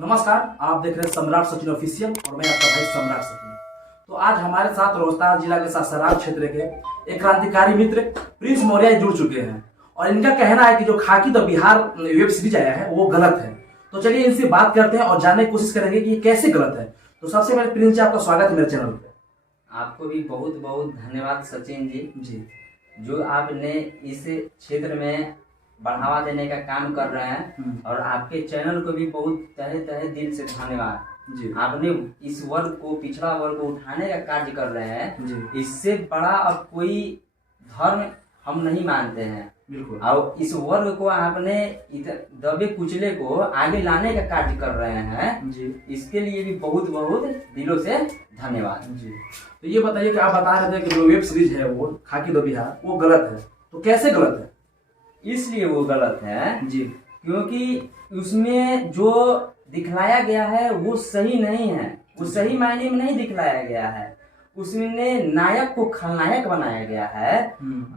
नमस्कार, आप देख रहे हैं सम्राट सचिन ऑफिशियल और मैं आपका भाई सम्राट सचिन। तो आज हमारे साथ रोहतास जिला के सासाराम क्षेत्र के एक क्रांतिकारी मित्र प्रिंस मौर्य जुड़ चुके हैं और इनका कहना है कि जो खाकी द बिहार वेब सीरीज आया है वो गलत है। तो चलिए इनसे बात करते हैं और जानने की कोशिश करेंगे कि ये कैसे गलत है। तो सबसे पहले प्रिंस जी, आपका स्वागत है मेरे चैनल पे। आपको भी बहुत बहुत धन्यवाद सचिन जी, जो आपने इस क्षेत्र में बढ़ावा देने का काम कर रहे हैं और आपके चैनल को भी बहुत तहे तहे दिल से धन्यवाद जी। आपने इस वर्ग को, पिछड़ा वर्ग को उठाने का कार्य कर रहे हैं जी। इससे बड़ा अब कोई धर्म हम नहीं मानते हैं। बिल्कुल। और इस वर्ग को आपने दबे कुचले को आगे लाने का कार्य कर रहे हैं जी। इसके लिए भी बहुत बहुत दिलों से धन्यवाद जी। तो ये बताइए कि आप बता रहे थे कि जो वेब सीरीज है वो खाकी द बिहार वो गलत है, तो कैसे गलत है? इसलिए वो गलत है जी, क्योंकि उसमें जो दिखलाया गया है वो सही नहीं है, वो सही मायने में नहीं दिखलाया गया है। उसमें नायक को खलनायक बनाया गया है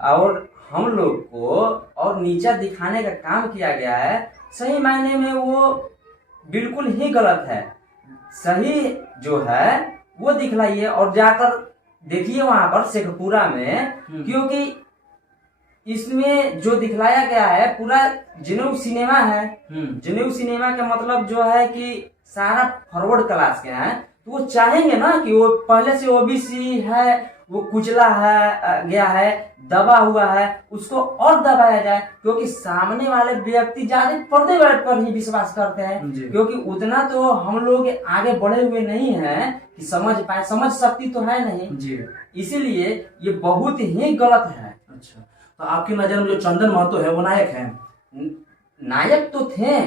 और हम लोग को और नीचा दिखाने का काम किया गया है। सही मायने में वो बिल्कुल ही गलत है। सही जो है वो दिखलाइए और जाकर देखिए वहां पर शेखपुरा में, क्योंकि इसमें जो दिखलाया गया है पूरा जनेऊ सिनेमा है। जनेऊ सिनेमा का मतलब जो है कि सारा फॉरवर्ड क्लास के हैं, तो वो चाहेंगे ना कि वो पहले से ओबीसी है, वो कुचला है गया है, दबा हुआ है, उसको और दबाया जाए, क्योंकि सामने वाले व्यक्ति ज्यादा पर्दे पर ही विश्वास करते हैं, क्योंकि उतना तो हम लोग आगे बढ़े हुए नहीं हैं कि समझ पाए, समझ शक्ति तो है नहीं, इसीलिए ये बहुत ही गलत है। अच्छा, तो आपकी नजर में जो चंदन महतो है वो नायक है? नायक तो थे,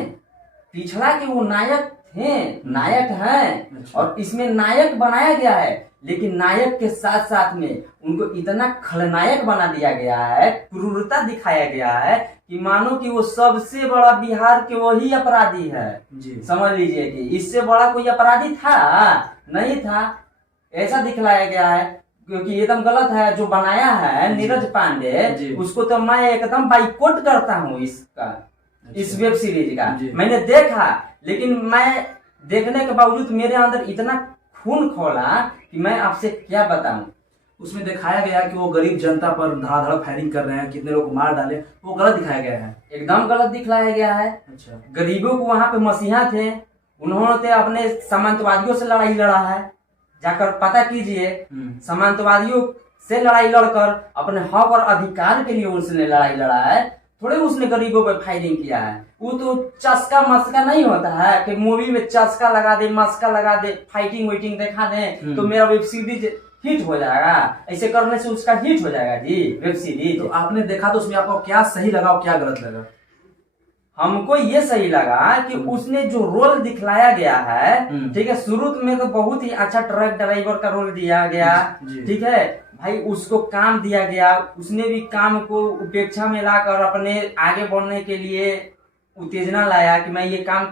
पिछड़ा के वो नायक थे, नायक हैं। अच्छा। और इसमें नायक बनाया गया है, लेकिन नायक के साथ साथ में उनको इतना खलनायक बना दिया गया है, क्रूरता दिखाया गया है कि मानो कि वो सबसे बड़ा बिहार के वही अपराधी है। समझ लीजिए कि इससे बड़ा कोई अपराधी था नहीं था, ऐसा दिखलाया गया है। क्योंकि एकदम गलत है जो बनाया है नीरज पांडे, उसको तो मैं एकदम बाइकआउट करता हूँ इसका, इस वेब सीरीज का। मैंने देखा, लेकिन मैं देखने के बावजूद मेरे अंदर इतना खून खोला कि मैं आपसे क्या बताऊं। उसमें दिखाया गया कि वो गरीब जनता पर धड़ाधड़ फायरिंग कर रहे हैं, कितने लोग मार डाले, वो गलत दिखाया गया है। एकदम गलत दिखलाया गया है। अच्छा। गरीबों को वहां पे मसीहा थे, उन्होंने अपने सामंतवादियों से लड़ाई लड़ा है, जाकर पता कीजिए। सामंतवादियों से लड़ाई लड़कर अपने हक और अधिकार के लिए उसने लड़ाई लड़ा है, थोड़े उसने गरीबों पर फायरिंग किया है। वो तो चस्का मस्का नहीं होता है कि मूवी में चस्का लगा दे, मस्का लगा दे, फाइटिंग वाइटिंग दिखा दे तो मेरा वेब सीरीज हिट हो जाएगा। ऐसे करने से उसका हिट हो जाएगा जी वेब सीरीज। तो आपने देखा तो उसमें आपको क्या सही लगा और क्या गलत लगा? हमको ये सही लगा कि उसने जो रोल दिखलाया गया है, ठीक है, शुरू में तो बहुत ही अच्छा ट्रक ड्राइवर का रोल दिया गया, ठीक है भाई, उसको काम दिया गया, उसने भी काम को उपेक्षा में लाकर अपने आगे बढ़ने के लिए उत्तेजना लाया कि मैं ये काम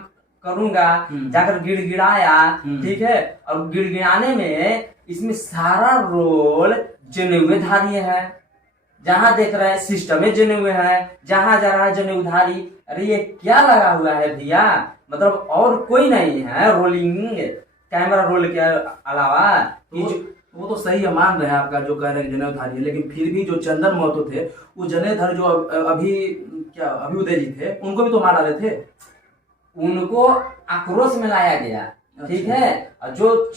करूंगा, जाकर गिड़गिड़ाया, ठीक है। और गिड़गिड़ाने में इसमें सारा रोल जनेऊधारी है, जहां देख रहे हैं सिस्टम में जनेऊ है, जहां जा रहा है जनेऊधारी। अरे ये क्या लगा हुआ है भैया, मतलब और कोई नहीं है रोलिंग कैमरा रोल के अलावा। वो तो सही है, मान रहे हैं आपका जो कह रहे हैं जनेऊधारी है, लेकिन फिर भी जो चंदन महतो थे वो जनेऊधारी जो अभ्युदय जी थे उनको भी तो मार डाले थे। उनको आक्रोश में लाया गया, ठीक है। और जो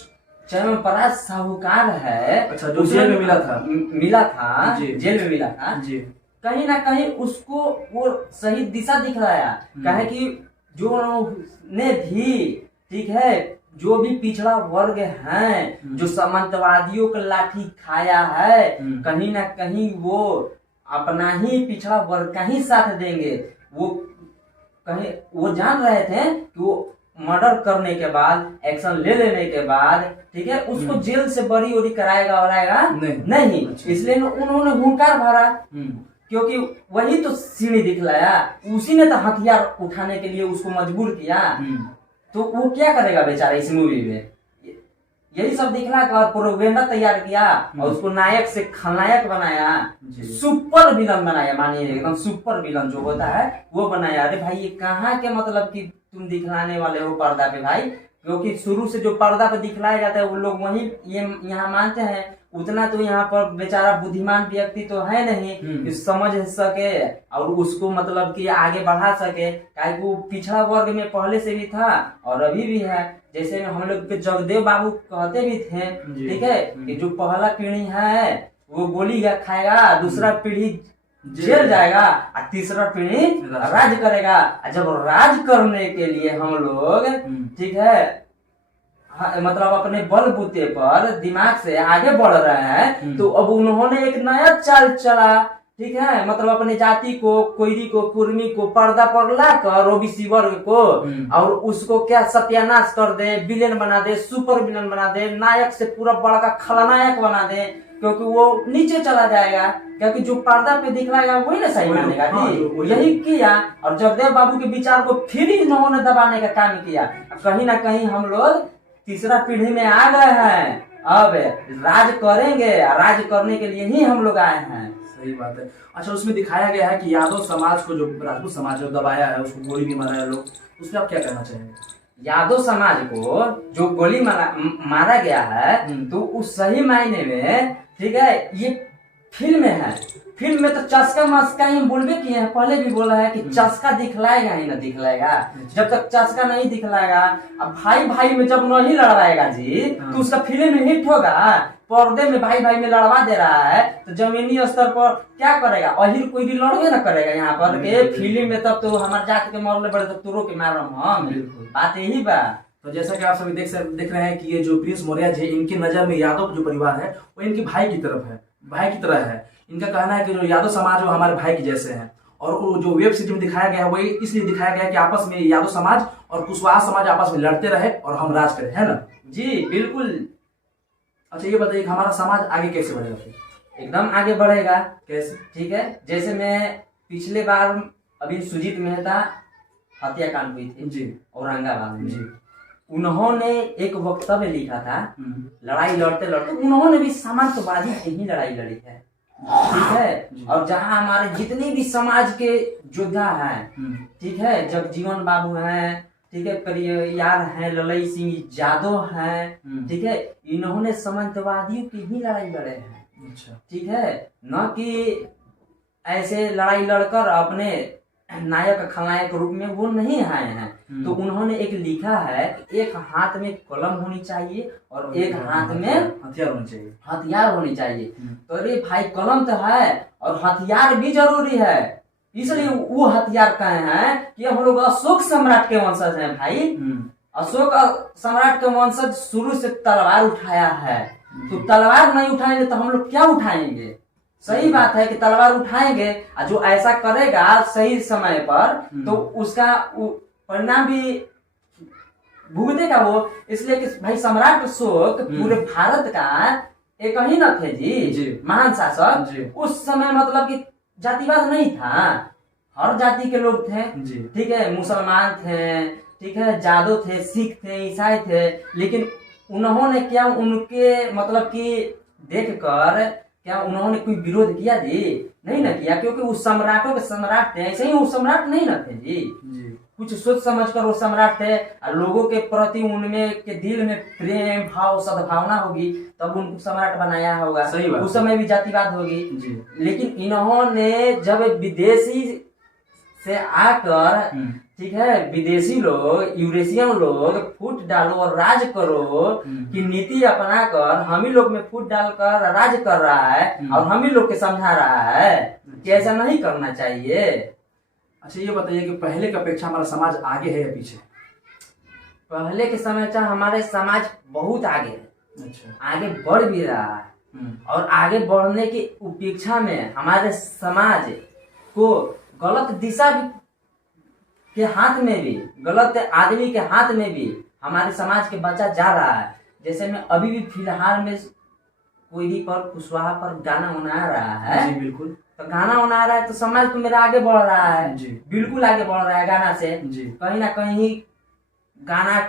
चरणपराज साहूकार है, अच्छा, जो जेल में मिला था जेल में मिला था जी, कहीं ना कहीं उसको वो सही दिशा दिखलाया। कहे कि जो ने भी, ठीक है, जो भी पिछड़ा वर्ग हैं, जो सामंतवादियों का लाठी खाया है, कहीं ना कहीं वो अपना ही पिछड़ा वर्ग का ही साथ देंगे। वो जान रहे थे कि वो मर्डर करने के बाद, एक्शन ले लेने के बाद, ठीक है, उसको जेल से बरी ओरी कराएगा नहीं। इसलिए उन्होंने हुंकार भरा, क्योंकि वही तो सीढ़ी दिखलाया, उसी ने तो हथियार उठाने के लिए उसको मजबूर किया। तो वो क्या करेगा बेचारा इस मूवी में? यही सब दिखला कर प्रोपेगेंडा तैयार किया और उसको नायक से खलनायक बनाया, सुपर विलन बनाया, मानिए एकदम सुपर विलन जो होता है वो बनाया। अरे भाई ये कहाँ के मतलब कि तुम दिखलाने वाले हो पर्दा पे भाई, क्योंकि शुरू से जो पर्दा पे दिखलाया जाता है वो लोग वही ये यहाँ मानते हैं। उतना तो यहाँ पर बेचारा बुद्धिमान व्यक्ति तो है नहीं कि समझ सके और उसको मतलब कि आगे बढ़ा सके, काहे वो पिछड़ा वर्ग में पहले से भी था और अभी भी है। जैसे हम लोग के जगदेव बाबू कहते भी थे, ठीक है, कि जो पहला पीढ़ी है वो गोली खाएगा, दूसरा पीढ़ी जेल जाएगा और तीसरा पीढ़ी राज करेगा। जब राज करने के लिए हम लोग, ठीक है, मतलब अपने बलबूते पर दिमाग से आगे बढ़ रहे हैं, तो अब उन्होंने एक नया चाल चला, ठीक है, मतलब अपने जाति को, कोयरी को, कुर्मी को पर्दा पर लाकर ओबीसी वर्ग को और उसको क्या सत्यानाश कर दे, विलेन बना दे, सुपर विलेन बना दे, नायक से पूरा बड़ा का खलनायक बना दे, क्योंकि वो नीचे चला जाएगा, क्योंकि जो पर्दा पे दिखलाएगा वही ना सही मानेगा। यही किया और जगदेव बाबू के विचार को फिर इन्होंने दबाने का काम किया। कहीं ना कहीं हम लोग तीसरा पीढ़ी में आ गए हैं, अब राज करेंगे, राज करने के लिए ही हम लोग आए हैं। सही बात है। अच्छा, उसमें दिखाया गया है कि यादव समाज को, जो राजपूत समाज को दबाया है, उसको गोली भी मारा है लोग, उसमें आप क्या कहना चाहेंगे? यादव समाज को जो गोली मारा गया है, तो उस सही मायने में, ठीक है, ये फिल्म है, फिल्म में तो चस्का मस्का ही बोलबे किए हैं, पहले भी बोला है कि चस्का दिखलाएगा ही ना दिखलाएगा। जब तक चस्का नहीं दिखलाएगा, अब भाई भाई में जब नहीं लड़वाएगा जी, तो उसका फिल्म हिट होगा। पर्दे में भाई भाई में लड़वा दे रहा है तो जमीनी स्तर पर क्या करेगा? अहिर कोई भी लड़वे ना करेगा यहाँ पर के फिल्म में, तब तो हमारे जात के मरले बड़े तो तुरो के मार हम, बात यही बा। तो जैसा कि आप सभी देख रहे हैं कि ये जो प्रिंस मौर्य जी, इनकी नजर में यादव जो परिवार है वो इनके भाई की तरफ है, भाई की तरह है। इनका कहना है कि जो यादव समाज वो हमारे भाई के जैसे हैं, और वो जो वेब सीरीज में दिखाया गया है वो इसलिए दिखाया गया है कि आपस में यादव समाज और कुशवाहा समाज आपस में लड़ते रहे और हम राज करें, है ना? जी बिल्कुल। अच्छा, ये बताइए कि हमारा समाज आगे कैसे बढ़ेगा? फिर एकदम आगे बढ़ेगा। कैसे? ठीक है, जैसे मैं पिछले बार अभी सुजीत मेहता हत्याकांड हुई थी जी औरंगाबाद में जी, उन्होंने एक वक्तव्य लिखा था, लड़ाई लड़ते लड़ते उन्होंने भी सामंतवादी से ही लड़ाई लड़ी है, ठीक है। और जहां हमारे जितने भी समाज के योद्धा हैं, ठीक है, जगजीवन बाबू हैं, ठीक है, परियार हैं, ललई सिंह यादव हैं, ठीक है, इन्होंने सामंतवादियों की ही लड़ाई लड़े हैं। अच्छा, ठीक है, न कि ऐसे लड़ाई लड़कर अपने नायक खलनायक रूप में वो नहीं आए हैं। तो उन्होंने एक लिखा है, एक हाथ में कलम होनी चाहिए और एक हाथ में हथियार होनी चाहिए, हथियार होनी चाहिए। तो अरे भाई, कलम तो है और हथियार भी जरूरी है, इसलिए वो हथियार कहे हैं कि हम लोग अशोक सम्राट के वंशज हैं भाई। अशोक सम्राट के वंशज शुरू से तलवार उठाया है, तो तलवार नहीं उठाएंगे तो हम लोग क्या उठाएंगे? सही बात है कि तलवार उठाएंगे, और जो ऐसा करेगा सही समय पर तो उसका परिणाम भी भुगतेगा वो। इसलिए कि भाई सम्राट अशोक पूरे भारत का एक ही न थे जी, महान शासक। उस समय मतलब कि जातिवाद नहीं था, हर जाति के लोग थे, ठीक है, मुसलमान थे, ठीक है, जादव थे, सिख थे, ईसाई थे। लेकिन उन्होंने क्या उनके मतलब कि देखकर क्या उन्होंने कोई विरोध किया जी? नहीं ना किया, क्योंकि उस सम्राटों के सम्राट थे, ऐसे ही वो सम्राट नहीं ना थे जी। कुछ सोच समझकर वो सम्राट थे, और लोगों के प्रति उनमें के दिल में प्रेम भाव सद्भावना होगी तब उनको सम्राट बनाया होगा। सही बात। उस समय भी जातिवाद होगी। लेकिन इन्होंने जब विदेशी से आकर, ठीक है, विदेशी लोग, यूरेशियन लोग फूट डालो और राज करो की नीति अपना कर हम ही लोग में फूट डालकर राज कर रहा है और हम ही लोग के समझा रहा है कि ऐसा नहीं करना चाहिए। अच्छा, ये बताइए कि पहले की अपेक्षा हमारा समाज आगे है या पीछे? पहले के समय हमारे समाज बहुत आगे है। अच्छा, आगे बढ़ भी रहा है, और आगे बढ़ने की अपेक्षा में हमारे समाज को गलत दिशा भी के हाथ में भी, गलत आदमी के हाथ में भी हमारे समाज के बच्चा जा रहा है। जैसे मैं अभी भी फिलहाल में कोयरी पर, कुशवाहा पर गाना बना रहा है। जी बिल्कुल। तो गाना बना रहा है तो समाज तो मेरा आगे बढ़ रहा है जी, बिल्कुल आगे बढ़ रहा है गाना से जी। कहीं ना कहीं गाना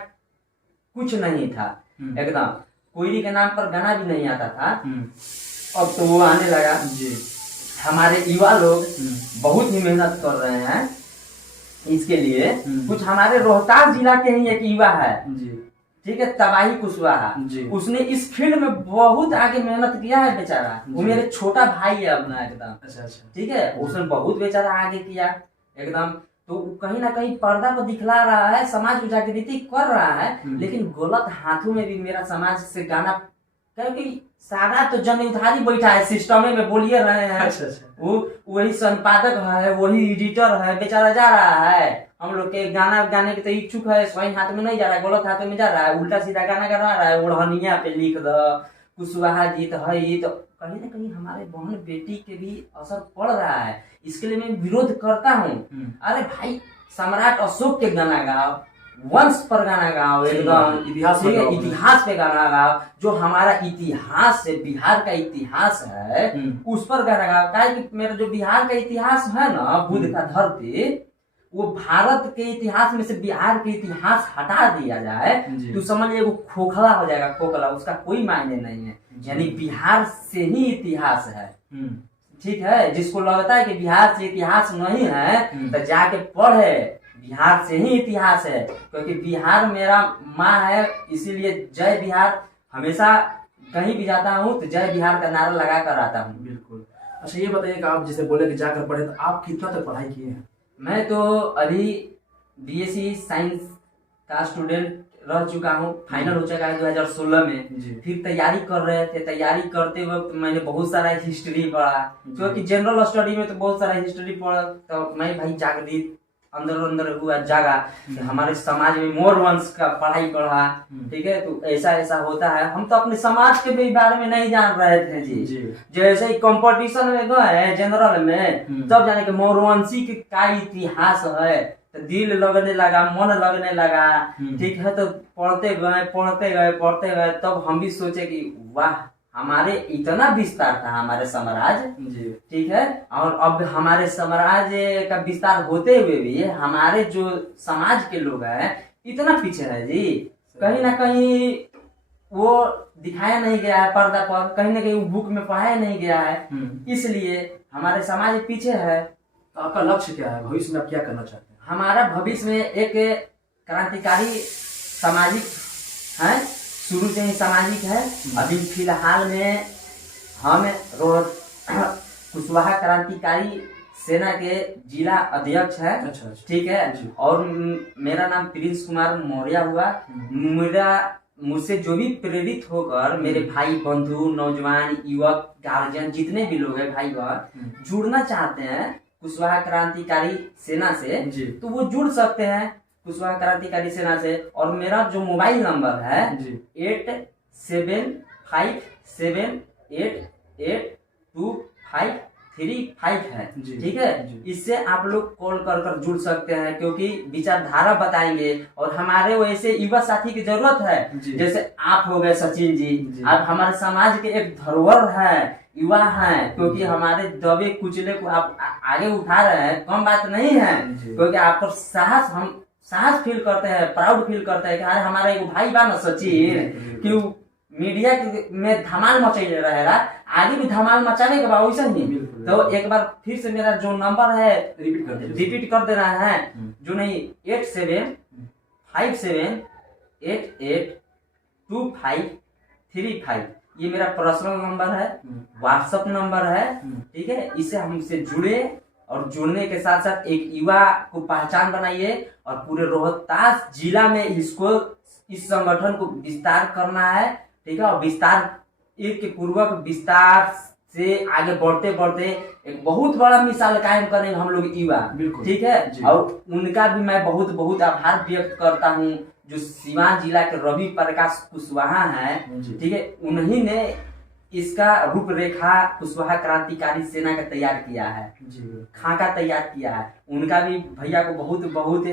कुछ नहीं था, एकदम कोयरी के नाम पर गाना भी नहीं आता था, अब तो वो आने लगा जी। हमारे युवा लोग बहुत ही मेहनत कर रहे हैं, इसके लिए कुछ हमारे रोहतास जिला के ही एक युवा है जी, ठीक है, तबाही कुशवाहा, उसने इस फील्ड में बहुत आगे मेहनत किया है बेचारा। वो मेरे छोटा भाई है अपना एकदम। अच्छा अच्छा, ठीक है, उसने बहुत बेचारा आगे किया एकदम। तो कहीं ना कहीं पर्दा को दिखला रहा है, समाज उजागृति कर रहा है, लेकिन गलत हाथों में भी मेरा समाज से गाना, क्योंकि सारा तो जन उधारी बैठा है सिस्टम में, बोलिए रहे हैं। अच्छा अच्छा, वो वही संपादक है, वही एडिटर है, बेचारा जा रहा है। हम लोग के गाना गाने के तो इच्छुक है, सही हाथ में नहीं जा रहा है, गलत हाथ में जा रहा है, उल्टा सीधा गाना गा रहा है, ओढ़निया पे लिख दो कुशवाहा गीत है, ये तो कहीं ना कहीं हमारे बहन बेटी के भी असर पड़ रहा है। इसके लिए मैं विरोध करता हूँ। अरे भाई, सम्राट अशोक के गाना गाओ, वंश पर गाना गाओ, एकदम इतिहास पे गाना गाओ, जो हमारा इतिहास है, बिहार का इतिहास है, उस पर गाना गाओ। क्या कि मेरा जो बिहार का इतिहास है ना, बुद्ध का धरती, वो भारत के इतिहास में से बिहार के इतिहास हटा दिया जाए तो समझिए वो खोखला हो जाएगा, खोखला, उसका कोई मायने नहीं है। यानी बिहार से ही इतिहास है, ठीक है। जिसको लगता है कि बिहार से इतिहास नहीं है तो जाके पढ़े, बिहार से ही इतिहास है, क्योंकि बिहार मेरा माँ है, इसीलिए जय बिहार हमेशा कहीं भी जाता हूँ तो जय बिहार का नारा लगा कर आता हूँ। बिल्कुल। अच्छा ये बताइए कि आप जैसे बोले कि जाकर पढ़े, तो आप कितना तक पढ़ाई किए हैं? मैं तो अभी बीएससी साइंस का स्टूडेंट रह चुका हूँ, फाइनल हो चुका है 2016 में। फिर तैयारी कर रहे थे, तैयारी करते वक्त मैंने बहुत सारा हिस्ट्री पढ़ा, क्योंकि जनरल स्टडी में तो बहुत सारा हिस्ट्री पढ़ा। तो मैं भाई जागृत अंदर अंदर हुआ, जागा, हमारे समाज में मोर वंश का पढ़ाई पढ़ा, ठीक है। तो ऐसा ऐसा होता है, हम तो अपने समाज के भी बारे में नहीं जान रहे थे जी। जैसे ही कंपटीशन में गए जनरल में, तब जाने के मोरवंशी के का इतिहास है, तो दिल लगने लगा, मन लगने लगा, ठीक है। तो पढ़ते गए, तब हम भी सोचे कि वाह, हमारे इतना विस्तार था हमारे साम्राज्य, ठीक है। और अब हमारे साम्राज्य का विस्तार होते हुए भी हमारे जो समाज के लोग हैं इतना पीछे है जी। कहीं ना कहीं वो दिखाया नहीं गया है पर्दा पर, कहीं ना कहीं वो बुक में पढ़ाया नहीं गया है, इसलिए हमारे समाज पीछे है। तो आपका लक्ष्य क्या है, भविष्य में आप क्या करना चाहते हैं? हमारा भविष्य में एक क्रांतिकारी सामाजिक है, शुरू से ही सामाजिक है। अभी फिलहाल में हम कुशवाहा क्रांतिकारी सेना के जिला अध्यक्ष है। अच्छा, ठीक है। और मेरा नाम प्रिंस कुमार मौर्य हुआ। मुझसे जो भी प्रेरित होकर मेरे भाई बंधु, नौजवान, युवक, गार्जियन, जितने भी लोग हैं भाई बहन जुड़ना चाहते हैं कुशवाहा क्रांतिकारी सेना से, तो वो जुड़ सकते हैं कुशवाहा क्रांतिकारी सेना से। और मेरा जो मोबाइल नंबर है 8757882535 है, ठीक है। इससे आप लोग कॉल कर जुड़ सकते हैं, क्योंकि विचारधारा बताएंगे और हमारे वैसे युवा साथी की जरूरत है। जैसे आप हो गए सचिन जी, आप हमारे समाज के एक धरोहर है, युवा हैं, क्योंकि हमारे दबे कुचले को आप आगे उठा रहे हैं, कम बात नहीं है। क्योंकि आप पर हम साहस फील करते हैं, प्राउड फील करते हैं कि अरे हमारा एक भाई बा ना सचिन, कि मीडिया में धमाल मचाइले रहेगा, आगे भी धमाल मचाने के बाद वैसा ही। तो एक बार फिर से मेरा जो नंबर है रिपीट कर देना है, जो नहीं 8757882535, ये मेरा पर्सनल नंबर है, व्हाट्सएप नंबर है, ठीक है। इससे हमसे जुड़े और जुड़ने के साथ साथ एक युवा को पहचान बनाइए और पूरे रोहतास जिला में इसको, इस संगठन को विस्तार करना है, ठीक है। और विस्तार एक पूर्वक विस्तार से आगे बढ़ते बढ़ते एक बहुत बड़ा मिसाल कायम करेंगे हम लोग युवा, ठीक है। और उनका भी मैं बहुत बहुत आभार व्यक्त करता हूँ, जो सीवान जिला के रवि प्रकाश कुशवाहा है, ठीक है। उन्हीं ने इसका रूपरेखा कुशवाहा क्रांतिकारी सेना का तैयार किया है, खाका तैयार किया है। उनका भी भैया को बहुत बहुत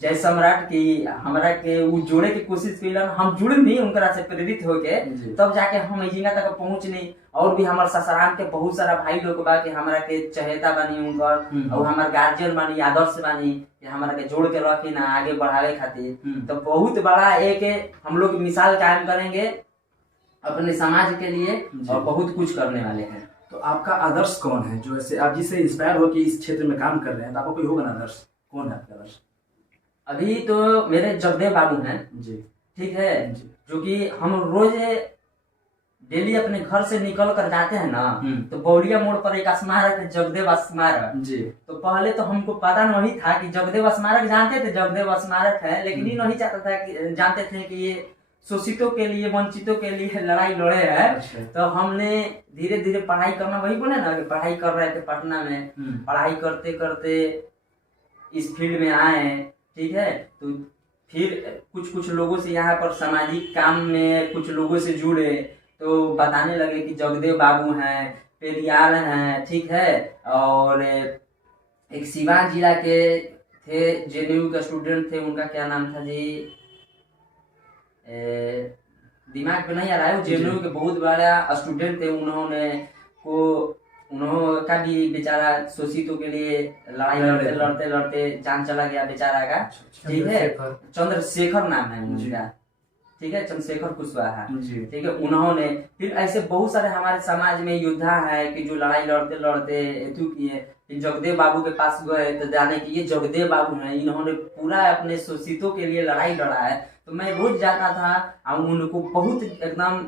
जय सम्राट की हमरा के वो जोड़े की कोशिश कैलन, हम जुड़ नहीं उनकरा से प्रेरित होके, तब जाके हम इजिंगा तक पहुंचनी। और भी हमारे ससुराल के बहुत सारा भाई लोग बा के हमरा के चहेता बनी उनकर, और हमारे गार्जियन बनी, आदर्श बनी, हमारा के जोड़ के रखी ना आगे बढ़ावे खातिर। तो बहुत बड़ा एक हम लोग मिसाल कायम करेंगे अपने समाज के लिए और बहुत कुछ करने वाले हैं। तो आपका आदर्श कौन है, जो ऐसे आप जिससे इंस्पायर हो कि इस क्षेत्र में काम कर रहे हैं? तो आपका कोई होगा ना आदर्श? कौन है आपके आदर्श? अभी तो मेरे जगदेव बाबू हैं जी ठीक है, जी। जो कि हम रोज डेली अपने घर से निकल कर जाते हैं ना, तो बौड़िया मोड़ पर एक स्मारक है, जगदेव स्मारक जी। तो पहले तो हमको पता नहीं था कि जगदेव स्मारक, जानते थे जगदेव स्मारक है, लेकिन ये नहीं चाहता था कि जानते थे कि ये शोषितों के लिए, वंचितों के लिए लड़ाई लड़े हैं। अच्छा। तो हमने धीरे धीरे पढ़ाई करना, वही बोले ना कि पढ़ाई कर रहे थे पटना में, पढ़ाई करते करते इस फील्ड में आए ठीक है। तो फिर कुछ लोगों से यहाँ पर सामाजिक काम में कुछ लोगों से जुड़े, तो बताने लगे कि जगदेव बाबू हैं, पेरियार हैं ठीक है, और एक सिवान जिला के थे, जेएनयू का स्टूडेंट थे, उनका क्या नाम था जी, दिमाग पे नहीं आ रहा है, वो जेएनयू के बहुत बड़ा स्टूडेंट थे, उन्होंने भी बेचारा शोषितों के लिए लड़ाई लड़ते लड़ते जान चला गया बेचारा का ठीक है। चंद्रशेखर नाम है उनका ठीक है, चंद्रशेखर कुशवाहा ठीक है। उन्होंने फिर ऐसे बहुत सारे हमारे समाज में योद्धा है कि जो लड़ाई लड़ते लड़ते हेतु किए, फिर जगदेव बाबू के पास गए तो जाने कि ये जगदेव बाबू हैं, इन्होंने पूरा अपने शोषितों के लिए लड़ाई लड़ा है। तो मैं रोज जाता था और उनको बहुत एकदम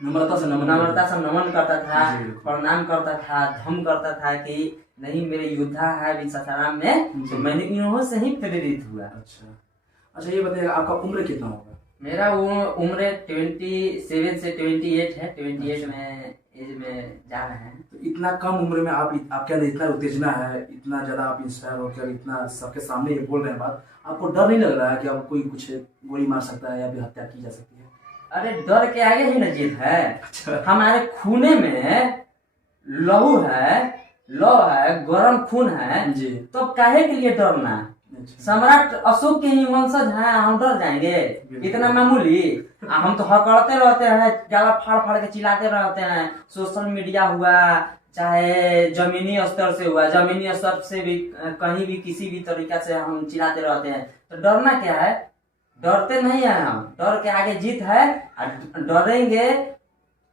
नम्रता से नमन करता था, प्रणाम करता था, धम करता था कि नहीं मेरे योद्धा है अभी सासाराम में, तो मैंने इन्हों से ही प्रेरित हुआ। अच्छा ये बताइएगा आपका उम्र कितना होगा? मेरा वो उम्र 27 से 28 है, 28 में एज में जा रहे हैं। तो इतना कम उम्र में आपके अंदर इतना उत्तेजना है, इतना ज्यादा आप इंस्पायर होकर इतना सबके सामने ये बोल रहे हैं बात, आपको डर नहीं लग रहा है कि अब कोई कुछ गोली मार सकता है या फिर हत्या की जा सकती है? अरे डर के आगे ही न जीत है। अच्छा। हमारे खूने में लहू है, लौ है, गरम खून है जी। तो काहे के लिए डरना? सम्राट अशोक के ही वंशज हैं, हम डर जाएंगे? इतना मामूली हम तो हकड़ते रहते हैं, गाला फाड़ फाड़ के चिल्लाते रहते हैं। सोशल मीडिया हुआ चाहे जमीनी स्तर से हुआ, जमीनी स्तर से भी कहीं भी किसी भी तरीका से हम चिल्लाते रहते हैं। तो डरना क्या है? डरते नहीं है हम, डर के आगे जीत है। डरेंगे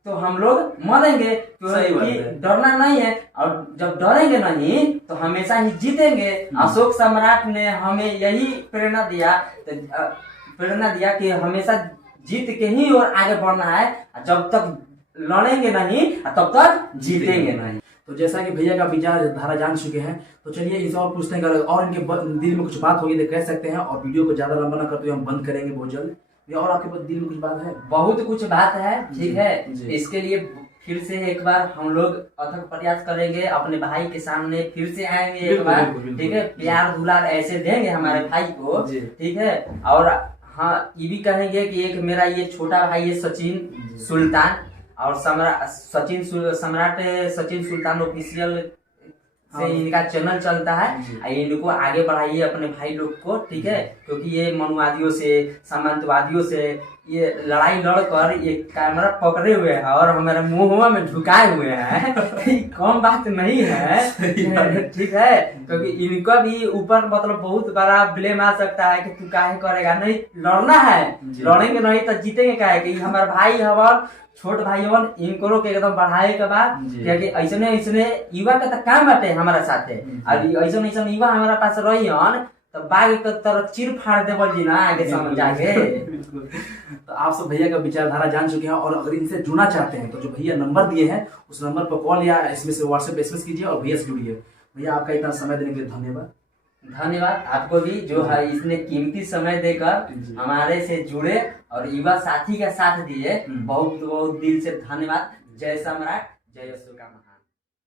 तो हम लोग मरेंगे, क्योंकि डरना नहीं है। और जब डरेंगे नहीं तो हमेशा ही जीतेंगे। अशोक सम्राट ने हमें यही प्रेरणा दिया कि हमेशा जीत के ही और आगे बढ़ना है। जब तक लड़ेंगे नहीं तब तक जीतेंगे नहीं। तो जैसा कि भैया का विचार धारा जान चुके हैं, तो चलिए इनसे और पूछते हैं और इनके दिल में कुछ बात होगी तो कह सकते हैं, और वीडियो को ज्यादा लंबा ना करते हुए हम बंद करेंगे बहुत जल्द। और आपके दिल में कुछ बात है? बहुत कुछ बात है ठीक है। इसके लिए फिर से एक बार हम लोग अथक प्रयास करेंगे, अपने भाई के सामने फिर से आएंगे एक बार ठीक है। प्यार दुलार ऐसे देंगे हमारे भाई को ठीक है। और हाँ ये भी कहेंगे कि एक मेरा ये छोटा भाई है सचिन सुल्तान, और सचिन सुल्तान ऑफिशियल से इनका चैनल चलता है। इनको आगे बढ़ाइए अपने भाई लोग को ठीक है, क्योंकि ये मनुवादियों से, सामंतवादियों से ये लड़ाई लड़कर ये कैमरा पकड़े हुए हैं और हमारे मुंह में झुकाए हुए हैं। कम बात नहीं है ठीक है, क्योंकि इनका भी ऊपर मतलब बहुत बड़ा ब्लेम आ सकता है कि तू काहे करेगा। नहीं, लड़ना है, लड़ेंगे नहीं तो जीतेंगे काहे कि हमारे भाई हमारे छोट भाई इनको के एकदम बढ़ाए के बाद, क्योंकि ऐसने युवा का तो काम बाटे हमारा साथे। और ऐसा युवा हमारा पास रही तो बाघ के तरह चीर फाड़ देवल जी ना आगे समझ जाके। तो आप सब भैया का विचारधारा जान चुके हैं, और अगर इनसे जुड़ना चाहते हैं तो जो भैया नंबर दिए हैं उस नंबर पर कॉल या एसएमएस व्हाट्सएप पे एसएमएस कीजिए और भैया से जुड़िए। भैया आपका इतना समय देने के लिए धन्यवाद। धन्यवाद आपको भी जो है इसने कीमती समय देकर हमारे से जुड़े और युवा साथी का साथ दिए। बहुत बहुत दिल से धन्यवाद। जय सम्राट, जय अशोका।